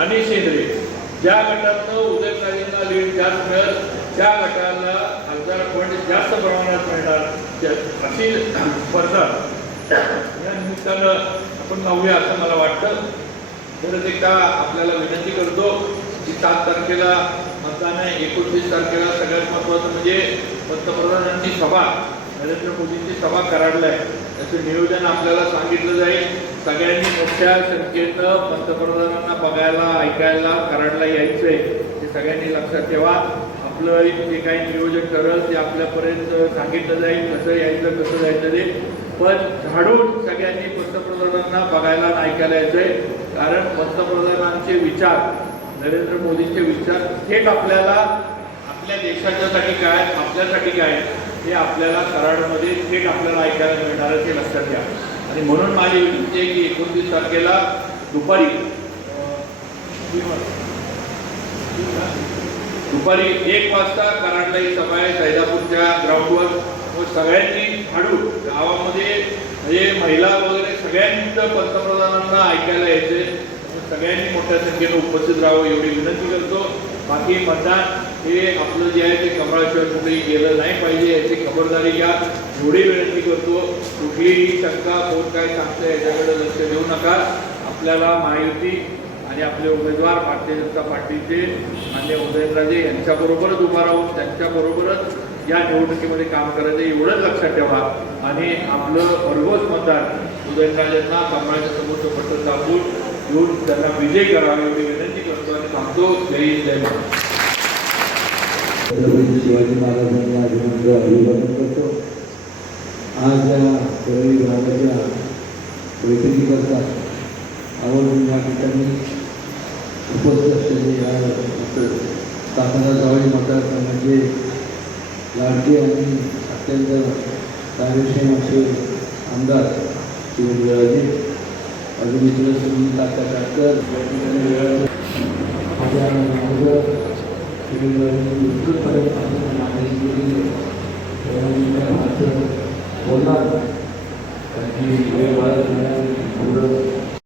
आणि शेंद्रे. ज्या गटातनं उदयनराजेंना लीड जास्त मिळेल त्या गटाला खासदार फंड जास्त प्रमाणात मिळणार अशी स्पर्धा. या निमित्तानं आपण लावूया असं मला वाटतं. परत एकदा आपल्याला विनंती करतो की सात तारखेला मतदान आहे एकोणतीस तारखेला सगळ्यात महत्त्वाचं म्हणजे पंतप्रधानांची सभा नरेंद्र मोदींची सभा कराडला आहे. त्याचं नियोजन आपल्याला सांगितलं जाईल. सगळ्यांनी मोठ्या संख्येनं पंतप्रधानांना बघायला ऐकायला कराडला यायचं आहे सगळ्यांनी लक्षात ठेवा. आपलं जे काही नियोजन करत ते आपल्यापर्यंत सांगितलं जाईल कसं यायचं कसं जायचं ते. पण झाडून सगळ्यांनी पंतप्रधानांना बघायला ऐकायला यायचंय. कारण पंतप्रधानांचे विचार नरेंद्र मोदींचे विचार थेट आपल्याला आपल्या देशाच्यासाठी काय आपल्यासाठी काय हे आपल्याला कराडमध्ये थेट आपल्याला ऐकायला मिळणार ते लक्षात घ्या. आणि म्हणून माझी विनंती आहे की एकोणतीस तारखेला दुपारी दुपारी एक वाजता कराडला ही सभा आहे सैदापूरच्या ग्राउंडवर व सगळ्यांनी हाडू गावामध्ये म्हणजे महिला वगैरे सगळ्यांचं पंतप्रधानांना ऐकायला यायचे. सगळ्यांनी मोठ्या संख्येनं उपस्थित राहावं एवढी विनंती करतो. बाकी मतदान हे आपलं जे आहे ते कमळाशिवाय कुठेही गेलं नाही पाहिजे. याची खबरदारी घ्या. एवढी विनंती करतो. कुठलीही शंका कोण काय सांगतं याच्याकडे लक्ष देऊ नका. आपल्याला महायुती आणि आपले उमेदवार भारतीय जनता पार्टीचे मान्य उदयनराजे यांच्याबरोबरच उभा राहून त्यांच्याबरोबरच या निवडणुकीमध्ये काम करायचं एवढंच लक्षात ठेवा. आणि आपलं भरघोस मतदान उदयनराजेंना कमळाच्या समोरचं पत्र दाखवून घेऊन त्यांना विजय करावा एवढी विनंती करतो आणि सांगतो. जय जय महाराज छत्रपती शिवाजी महाराजांनी अभिनंदन अभिवादन करतो आज या परळी भागाच्या बैठकीकरता आवर्जून या ठिकाणी उपस्थित असलेले या सातारा जवळ मतदारसंघाचे लाडके आणि अत्यंत कार्यक्षम असे आमदार शिवराजे अजून इथलं सुनील काका काटकर या ठिकाणी माझ्या बोलणार कारण की वेळ वाढत